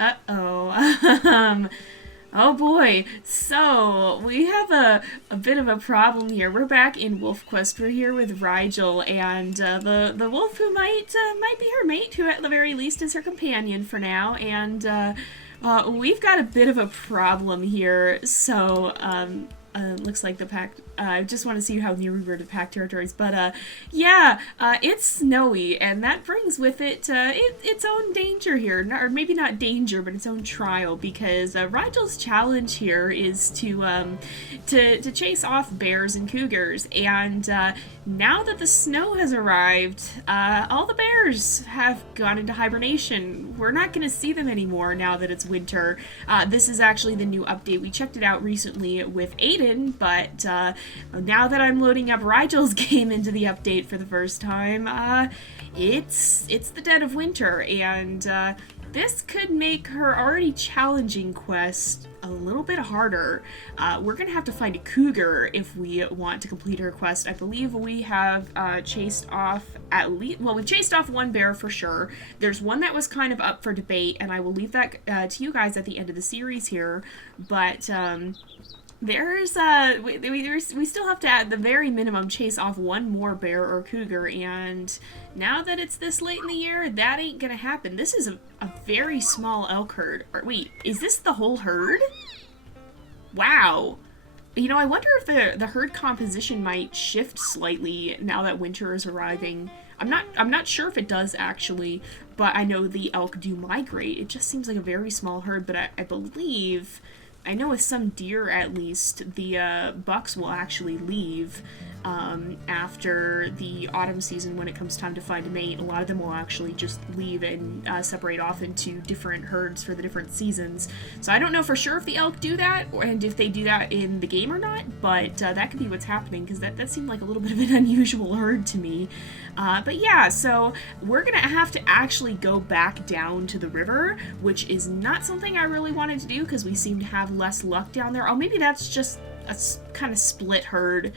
Uh-oh. Oh boy. So, we have a bit of a problem here. We're back in WolfQuest. We're here with Rigel and the wolf who might be her mate, who at the very least is her companion for now. And we've got a bit of a problem here. So, looks like the pack. I just want to see how near we were to pack territories. But yeah, it's snowy, and that brings with it, its own danger here. Or maybe not danger, but its own trial, because Rigel's challenge here is to chase off bears and cougars. And now that the snow has arrived, all the bears have gone into hibernation. We're not going to see them anymore now that it's winter. This is actually the new update. We checked it out recently with Aiden, but now that I'm loading up Rigel's game into the update for the first time, it's the dead of winter, and this could make her already challenging quest a little bit harder. We're gonna have to find a cougar if we want to complete her quest. I believe we have chased off at least, well, we chased off one bear for sure. There's one that was kind of up for debate, and I will leave that to you guys at the end of the series here, but there's we still have to at the very minimum chase off one more bear or cougar, and now that it's this late in the year, that ain't gonna happen. This is a very small elk herd. Or, wait, is this the whole herd? Wow. You know, I wonder if the herd composition might shift slightly now that winter is arriving. I'm not sure if it does actually, but I know the elk do migrate. It just seems like a very small herd, but I believe, I know with some deer at least, the bucks will actually leave after the autumn season when it comes time to find a mate. A lot of them will actually just leave and separate off into different herds for the different seasons. So I don't know for sure if the elk do that, and if they do that in the game or not, but that could be what's happening, because that seemed like a little bit of an unusual herd to me. But yeah, so we're gonna have to actually go back down to the river, which is not something I really wanted to do because we seem to have less luck down there. Oh, maybe that's just a kind of split herd.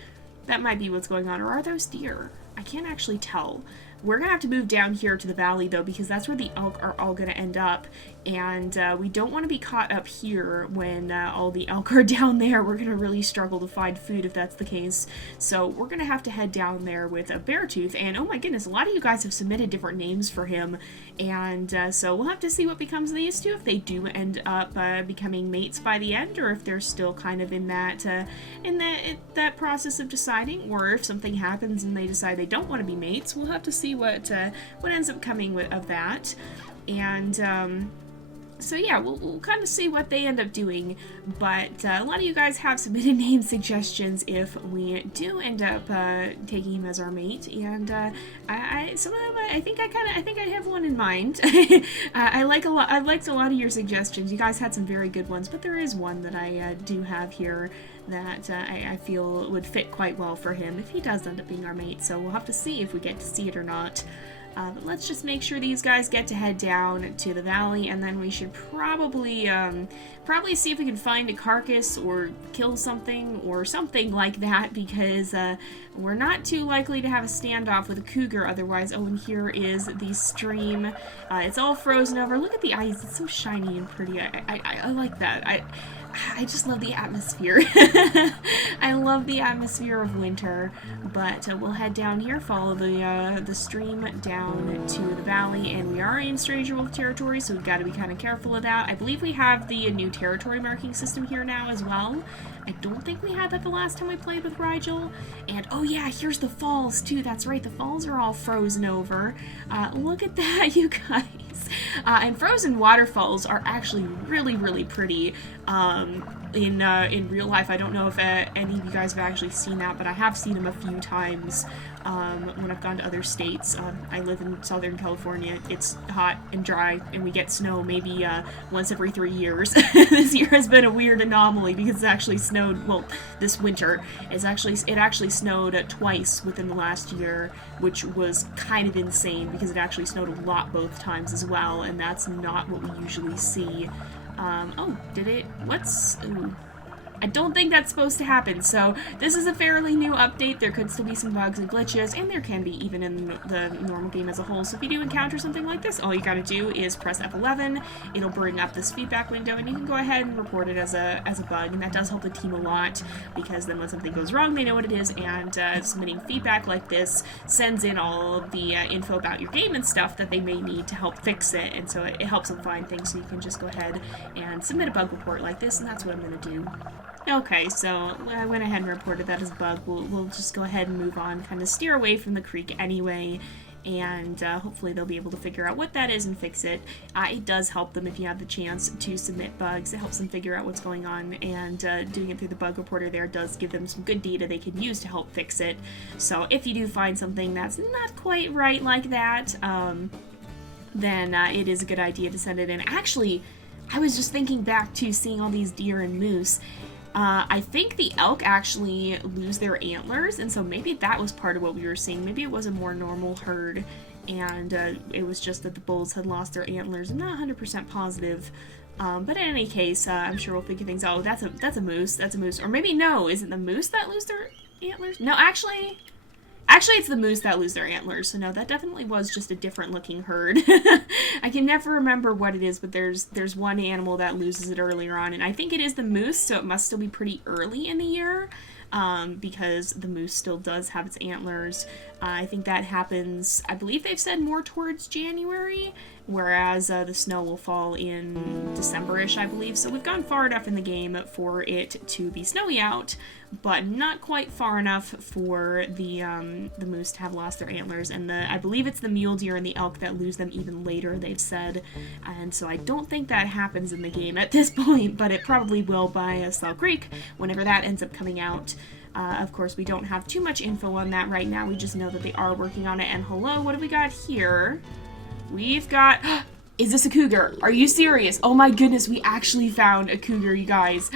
That might be what's going on. Or are those deer? I can't actually tell. We're going to have to move down here to the valley, though, because that's where the elk are all going to end up. And we don't want to be caught up here when all the elk are down there. We're going to really struggle to find food if that's the case. So we're going to have to head down there with a Beartooth. And oh my goodness, a lot of you guys have submitted different names for him. And so we'll have to see what becomes of these two, if they do end up becoming mates by the end, or if they're still kind of in that process of deciding, or if something happens and they decide they don't want to be mates. We'll have to see what ends up coming of that. And so yeah, we'll kind of see what they end up doing, but a lot of you guys have submitted name suggestions if we do end up taking him as our mate, and some of them I think I have one in mind. I liked a lot of your suggestions. You guys had some very good ones, but there is one that I do have here that I feel would fit quite well for him if he does end up being our mate. So we'll have to see if we get to see it or not. But let's just make sure these guys get to head down to the valley, and then we should probably see if we can find a carcass or kill something or something like that, because we're not too likely to have a standoff with a cougar otherwise. Oh, and here is the stream. It's all frozen over. Look at the ice. It's so shiny and pretty. I like that. I just love the atmosphere. I love the atmosphere of winter, but we'll head down here, follow the stream down to the valley, and we are in Stranger Wolf territory, so we've got to be kind of careful of that. I believe we have the new territory marking system here now as well. I don't think we had that the last time we played with Rigel. And oh yeah, here's the falls too. That's right, the falls are all frozen over. Look at that, you guys. And frozen waterfalls are actually really, really pretty. In real life. I don't know if any of you guys have actually seen that, but I have seen them a few times when I've gone to other states. I live in Southern California. It's hot and dry, and we get snow maybe once every 3 years. This year has been a weird anomaly because it actually snowed, well, this winter. It actually snowed twice within the last year, which was kind of insane because it actually snowed a lot both times as well, and that's not what we usually see. Oh, did it? What's... Ooh. I don't think that's supposed to happen, so this is a fairly new update. There could still be some bugs and glitches, and there can be even in the normal game as a whole. So if you do encounter something like this, all you gotta do is press F11. It'll bring up this feedback window, and you can go ahead and report it as a bug, and that does help the team a lot, because then when something goes wrong, they know what it is, and submitting feedback like this sends in all of the info about your game and stuff that they may need to help fix it, and so it helps them find things, so you can just go ahead and submit a bug report like this, and that's what I'm going to do. Okay, so I went ahead and reported that as a bug. We'll just go ahead and move on, kind of steer away from the creek anyway, and hopefully they'll be able to figure out what that is and fix it. It does help them if you have the chance to submit bugs. It helps them figure out what's going on, and doing it through the bug reporter there does give them some good data they can use to help fix it. So if you do find something that's not quite right like that, then it is a good idea to send it in. Actually, I was just thinking back to seeing all these deer and moose. I think the elk actually lose their antlers, and so maybe that was part of what we were seeing. Maybe it was a more normal herd, and it was just that the bulls had lost their antlers. I'm not 100% positive, but in any case, I'm sure we'll figure things out. Oh, that's a moose. That's a moose. Or maybe no, is it the moose that lose their antlers? No, actually, it's the moose that lose their antlers, so no, that definitely was just a different looking herd. I can never remember what it is, but there's one animal that loses it earlier on, and I think it is the moose, so it must still be pretty early in the year, because the moose still does have its antlers. I think that happens, I believe they've said more towards January, whereas the snow will fall in December-ish, I believe. So we've gone far enough in the game for it to be snowy out, but not quite far enough for the moose to have lost their antlers. And I believe it's the mule deer and the elk that lose them even later, they've said. And so I don't think that happens in the game at this point, but it probably will by Slough Creek whenever that ends up coming out. Of course, we don't have too much info on that right now. We just know that they are working on it. And hello, what do we got here? We've got... Is this a cougar? Are you serious? Oh my goodness, we actually found a cougar, you guys.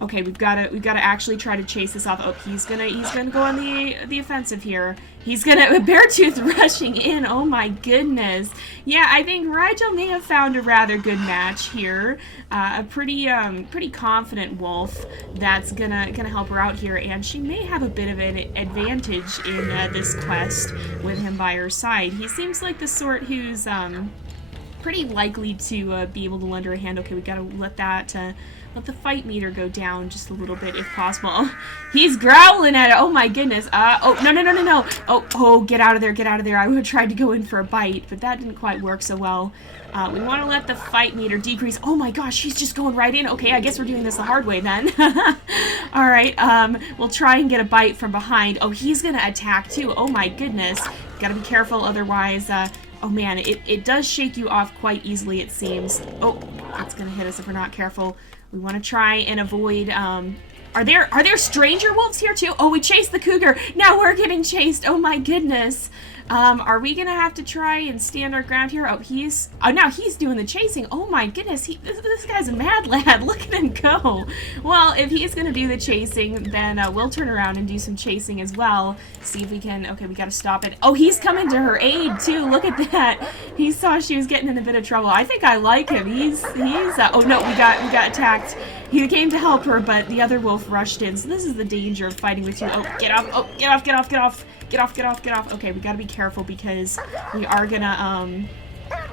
Okay, we've got to actually try to chase this off. Oh, he's gonna go on the offensive here. He's gonna Beartooth rushing in. Oh my goodness. Yeah, I think Rigel may have found a rather good match here. A pretty confident wolf that's gonna help her out here, and she may have a bit of an advantage in this quest with him by her side. He seems like the sort who's pretty likely to be able to lend her a hand. Okay, we gotta let the fight meter go down just a little bit if possible. Oh, he's growling at it. Oh my goodness. Oh, no. Oh, get out of there, get out of there. I would have tried to go in for a bite, but that didn't quite work so well. We want to let the fight meter decrease. Oh my gosh, she's just going right in. Okay, I guess we're doing this the hard way then. Alright, we'll try and get a bite from behind. Oh, he's gonna attack too. Oh my goodness. Gotta be careful, otherwise, oh man, it does shake you off quite easily, it seems. Oh, it's gonna hit us if we're not careful. We want to try and avoid, are there stranger wolves here too? Oh, we chased the cougar. Now we're getting chased. Oh my goodness. Are we gonna have to try and stand our ground here? Oh, now he's doing the chasing. Oh my goodness, this guy's a mad lad. Look at him go. Well, if he's gonna do the chasing, then we'll turn around and do some chasing as well. See if we can, okay, we gotta stop it. Oh, he's coming to her aid too. Look at that. He saw she was getting in a bit of trouble. I think I like him. Oh no, we got attacked. He came to help her, but the other wolf rushed in. So this is the danger of fighting with two. Oh, get off. Oh, get off. Get off. Okay, we gotta be careful because we are gonna,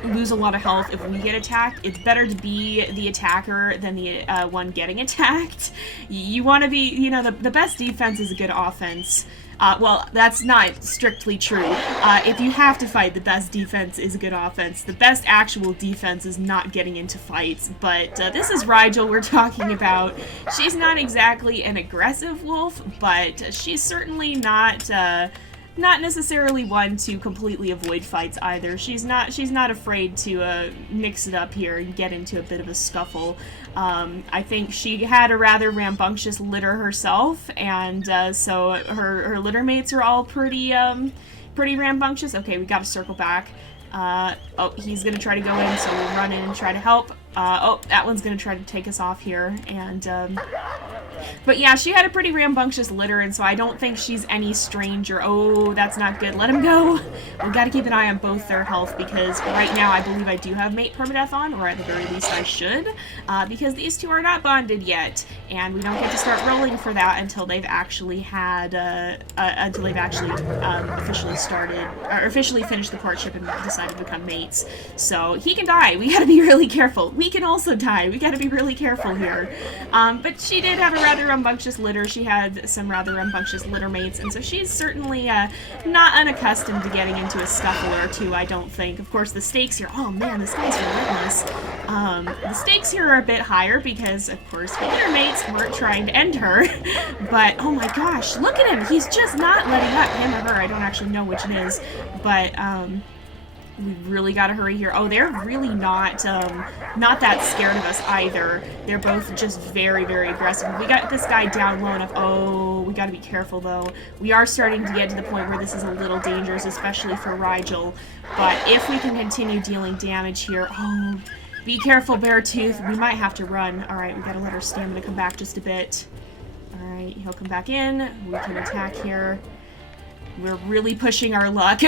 lose a lot of health if we get attacked. It's better to be the attacker than the one getting attacked. You want to be, you know, the best defense is a good offense. Well, that's not strictly true. If you have to fight, the best defense is a good offense. The best actual defense is not getting into fights. But this is Rigel we're talking about. She's not exactly an aggressive wolf, but she's certainly not necessarily one to completely avoid fights either. She's not afraid to mix it up here and get into a bit of a scuffle. I think she had a rather rambunctious litter herself, and so her litter mates are all pretty rambunctious. Okay, we gotta circle back. Oh, he's gonna try to go in, so we'll run in and try to help. Oh, that one's gonna try to take us off here, and But yeah, she had a pretty rambunctious litter, and so I don't think she's any stranger. Oh, that's not good. Let him go. We gotta keep an eye on both their health, because right now I believe I do have mate permadeath on, or at the very least I should, because these two are not bonded yet, and we don't get to start rolling for that until they've actually had, officially started, or officially finished the courtship and decided to become mates. So he can die. We gotta be really careful. We can also die. We gotta be really careful here. But she did have a rather rambunctious litter. She had some rather rambunctious litter mates, and so she's certainly not unaccustomed to getting into a scuffle or two, I don't think. Of course, the stakes here, oh man, this guy's relentless. The stakes here are a bit higher because, of course, her litter mates weren't trying to end her. But, oh my gosh, look at him. He's just not letting up, him or her. I don't actually know which it is. But, we really gotta hurry here. Oh, they're really not that scared of us either. They're both just very, very aggressive. We got this guy down low enough. Oh, we gotta be careful though. We are starting to get to the point where this is a little dangerous, especially for Rigel. But if we can continue dealing damage here, oh, be careful, Beartooth. We might have to run. Alright, we gotta let our stamina come back just a bit. Alright, he'll come back in. We can attack here. We're really pushing our luck,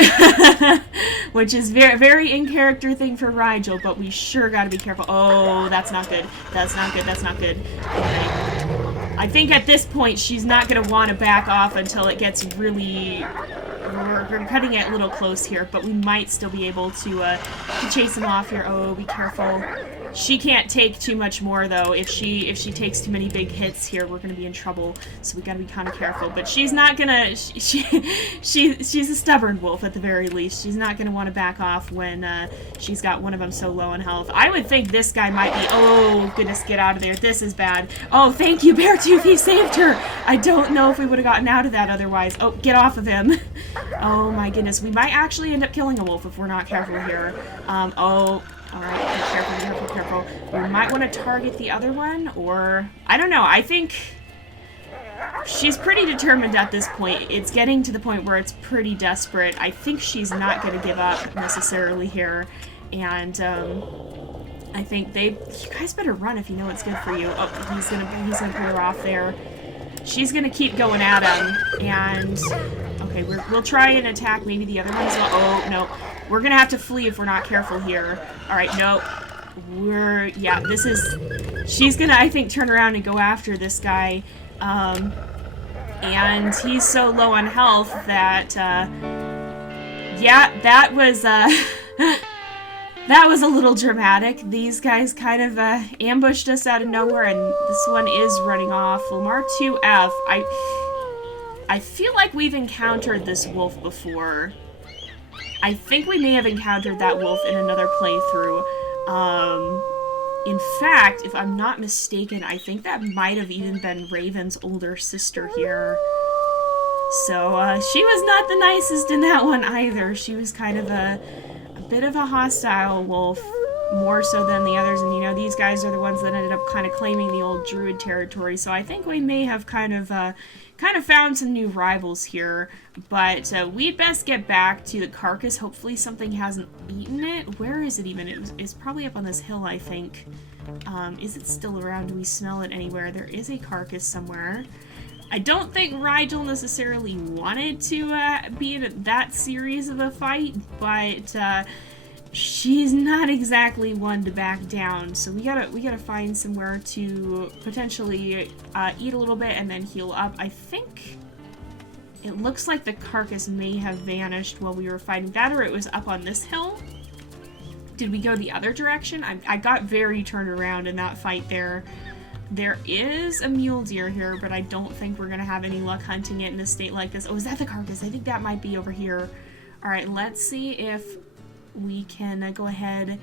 which is very, very in-character thing for Rigel, but we sure gotta be careful. Oh, that's not good. That's not good. That's not good. Okay. I think at this point she's not gonna want to back off until it gets really... We're cutting it a little close here, but we might still be able to chase him off here. Oh, be careful. She can't take too much more though. If she takes too many big hits here, we're gonna be in trouble. So we gotta be kind of careful. But she's not gonna. She's a stubborn wolf at the very least. She's not gonna want to back off when she's got one of them so low on health. I would think this guy might be. Oh goodness, get out of there. This is bad. Oh, thank you, Beartooth. He saved her. I don't know if we would have gotten out of that otherwise. Oh, get off of him. Oh my goodness, we might actually end up killing a wolf if we're not careful here. Oh. Alright, be careful, be careful, be careful. We might want to target the other one, or... I don't know, I think... She's pretty determined at this point. It's getting to the point where it's pretty desperate. I think she's not going to give up necessarily here. And, I think you guys better run if you know what's good for you. Oh, he's gonna put her off there. She's gonna keep going at him, and... Okay, we'll try and attack maybe the other one as well. Oh, no. We're gonna have to flee if we're not careful here. Alright, no. Yeah, this is... She's gonna, I think, turn around and go after this guy. And he's so low on health that, yeah, that was, that was a little dramatic. These guys kind of, ambushed us out of nowhere, and this one is running off. Lamar 2F. I feel like we've encountered this wolf before. I think we may have encountered that wolf in another playthrough. In fact, if I'm not mistaken, I think that might have even been Raven's older sister here. So, she was not the nicest in that one either. She was kind of a bit of a hostile wolf, more so than the others, and you know, these guys are the ones that ended up kind of claiming the old druid territory, so I think we may have kind of found some new rivals here, but we'd best get back to the carcass. Hopefully something hasn't eaten it. Where is it even? It's probably up on this hill, I think. Is it still around? Do we smell it anywhere? There is a carcass somewhere. I don't think Rigel necessarily wanted to be in that serious of a fight, but she's not exactly one to back down. So we gotta find somewhere to potentially eat a little bit and then heal up. I think it looks like the carcass may have vanished while we were fighting that, or it was up on this hill. Did we go the other direction? I got very turned around in that fight there. There is a mule deer here, but I don't think we're gonna have any luck hunting it in a state like this. Oh, is that the carcass? I think that might be over here. Alright, let's see if we can go ahead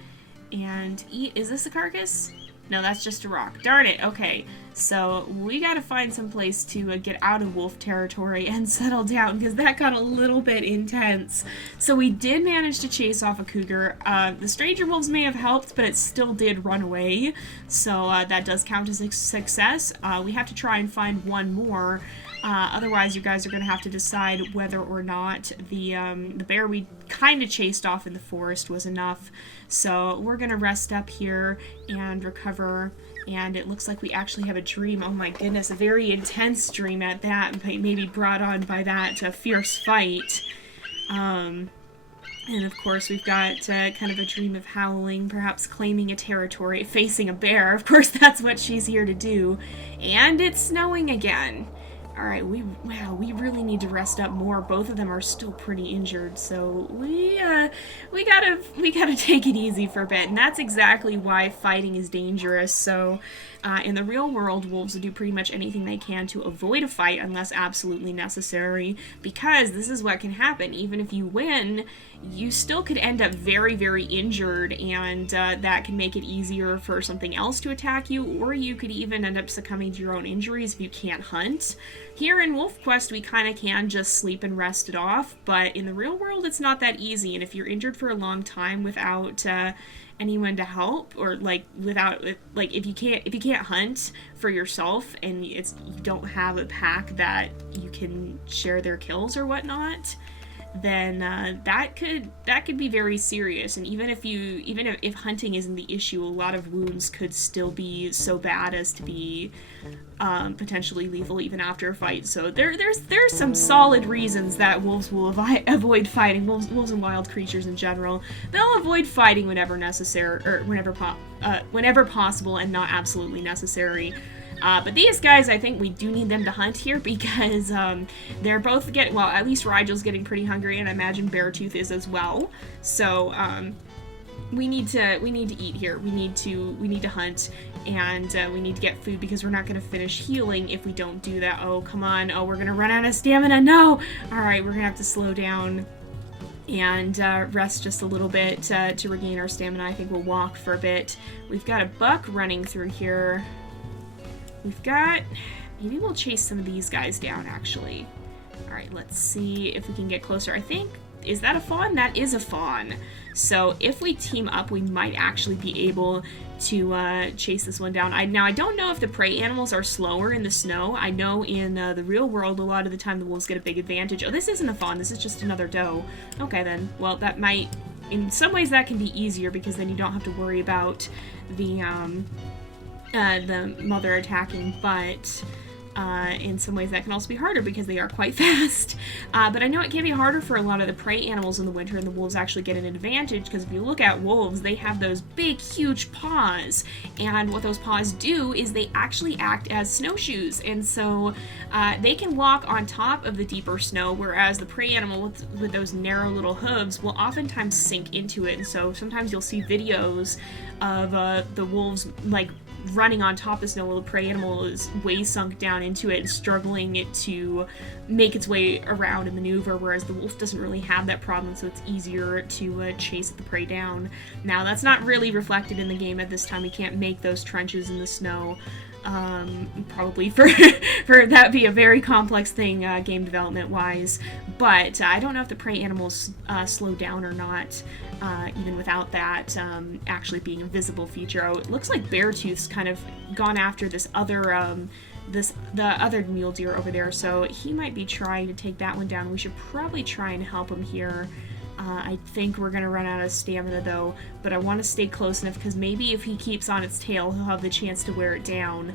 and eat. Is this a carcass? No, that's just a rock. Darn it. Okay, so we gotta find some place to get out of wolf territory and settle down, because that got a little bit intense. So we did manage to chase off a cougar. The stranger wolves may have helped, but it still did run away, so that does count as a success. We have to try and find one more. Otherwise, you guys are going to have to decide whether or not the bear we kind of chased off in the forest was enough. So we're going to rest up here and recover. And it looks like we actually have a dream. Oh my goodness, a very intense dream at that, maybe brought on by that fierce fight. And of course, we've got kind of a dream of howling, perhaps claiming a territory, facing a bear. Of course, that's what she's here to do. And it's snowing again. All right, we really need to rest up more. Both of them are still pretty injured, so we gotta take it easy for a bit. And that's exactly why fighting is dangerous. So, in the real world, wolves will do pretty much anything they can to avoid a fight unless absolutely necessary, because this is what can happen. Even if you win, you still could end up very, very injured, and that can make it easier for something else to attack you, or you could even end up succumbing to your own injuries if you can't hunt. Here in WolfQuest, we kind of can just sleep and rest it off, but in the real world, it's not that easy, and if you're injured for a long time without anyone to help, or if you can't hunt for yourself and you don't have a pack that you can share their kills or whatnot, then that could be very serious. And even if hunting isn't the issue, a lot of wounds could still be so bad as to be potentially lethal even after a fight. So there's some solid reasons that wolves will avoid fighting. Wolves and wild creatures in general, they'll avoid fighting whenever necessary, or whenever possible, and not absolutely necessary. But these guys, I think we do need them to hunt here, because they're both at least Rigel's getting pretty hungry, and I imagine Beartooth is as well. So we need to eat here. We need to hunt, and we need to get food, because we're not going to finish healing if we don't do that. Oh, come on. Oh, we're going to run out of stamina. No! Alright, we're going to have to slow down and rest just a little bit to regain our stamina. I think we'll walk for a bit. We've got a buck running through here. Maybe we'll chase some of these guys down, actually. Alright, let's see if we can get closer. I think, is that a fawn? That is a fawn. So if we team up, we might actually be able to chase this one down. Now, I don't know if the prey animals are slower in the snow. I know in the real world, a lot of the time the wolves get a big advantage. Oh, this isn't a fawn. This is just another doe. Okay, then. Well, that might... In some ways, that can be easier, because then you don't have to worry about the mother attacking, but in some ways that can also be harder, because they are quite fast. But I know it can be harder for a lot of the prey animals in the winter, and the wolves actually get an advantage, because if you look at wolves, they have those big, huge paws, and what those paws do is they actually act as snowshoes, and so they can walk on top of the deeper snow, whereas the prey animal with those narrow little hooves will oftentimes sink into it. And so sometimes you'll see videos of the wolves, like, running on top of the snow while the prey animal is way sunk down into it and struggling to make its way around and maneuver, whereas the wolf doesn't really have that problem, so it's easier to chase the prey down. Now, that's not really reflected in the game at this time. We can't make those trenches in the snow. Probably for that be a very complex thing game development wise, but I don't know if the prey animals slow down or not, even without that actually being a visible feature. Oh, it looks like Beartooth's kind of gone after this other the other mule deer over there, so he might be trying to take that one down. We should probably try and help him here. I think we're going to run out of stamina, though, but I want to stay close enough, because maybe if he keeps on its tail, he'll have the chance to wear it down.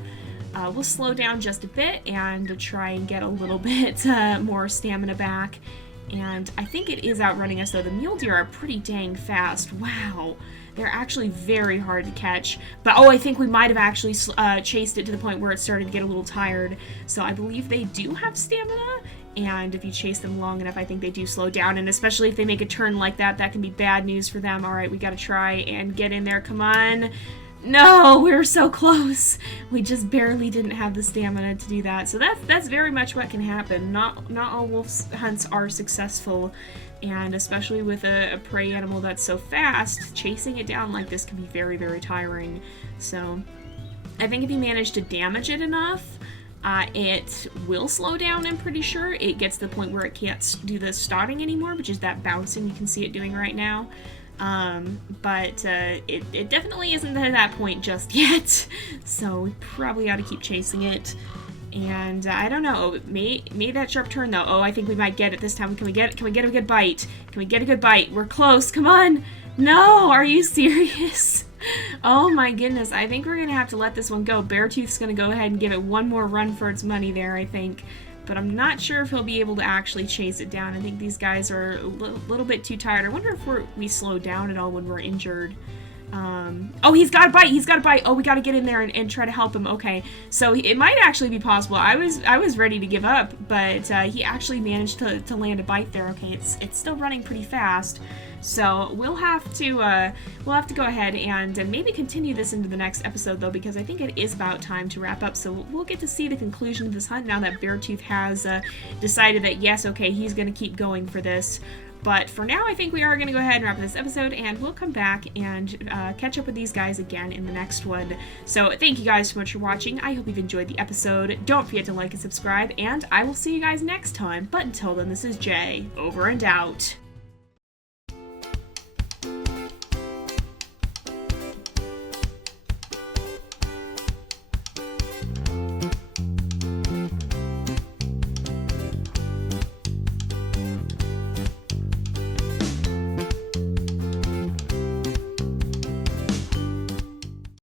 We'll slow down just a bit and try and get a little bit more stamina back. And I think it is outrunning us, though. The mule deer are pretty dang fast. Wow. They're actually very hard to catch. But, oh, I think we might have actually chased it to the point where it started to get a little tired. So I believe they do have stamina. And if you chase them long enough, I think they do slow down. And especially if they make a turn like that, that can be bad news for them. All right, we got to try and get in there. Come on. No, we were so close. We just barely didn't have the stamina to do that. So that's very much what can happen. Not all wolf hunts are successful. And especially with a prey animal that's so fast, chasing it down like this can be very, very tiring. So I think if you manage to damage it enough, it will slow down, I'm pretty sure. It gets to the point where it can't do the starting anymore, which is that bouncing you can see it doing right now. But it definitely isn't at that point just yet. So we probably ought to keep chasing it. And I don't know. Made that sharp turn though. Oh, I think we might get it this time. Can we get a good bite? Can we get a good bite? We're close. Come on. No, are you serious? Oh my goodness. I think we're going to have to let this one go. Beartooth's going to go ahead and give it one more run for its money there, I think. But I'm not sure if he'll be able to actually chase it down. I think these guys are a little bit too tired. I wonder if we slow down at all when we're injured. Oh, he's got a bite. He's got a bite. Oh, we got to get in there and try to help him. Okay, so it might actually be possible. I was ready to give up, but he actually managed to land a bite there. Okay, it's still running pretty fast. So we'll have to go ahead and maybe continue this into the next episode though, because I think it is about time to wrap up. So we'll get to see the conclusion of this hunt now that Beartooth has decided that yes, okay, he's going to keep going for this. But for now, I think we are going to go ahead and wrap this episode, and we'll come back and catch up with these guys again in the next one. So thank you guys so much for watching. I hope you've enjoyed the episode. Don't forget to like and subscribe, and I will see you guys next time. But until then, this is Jay, over and out.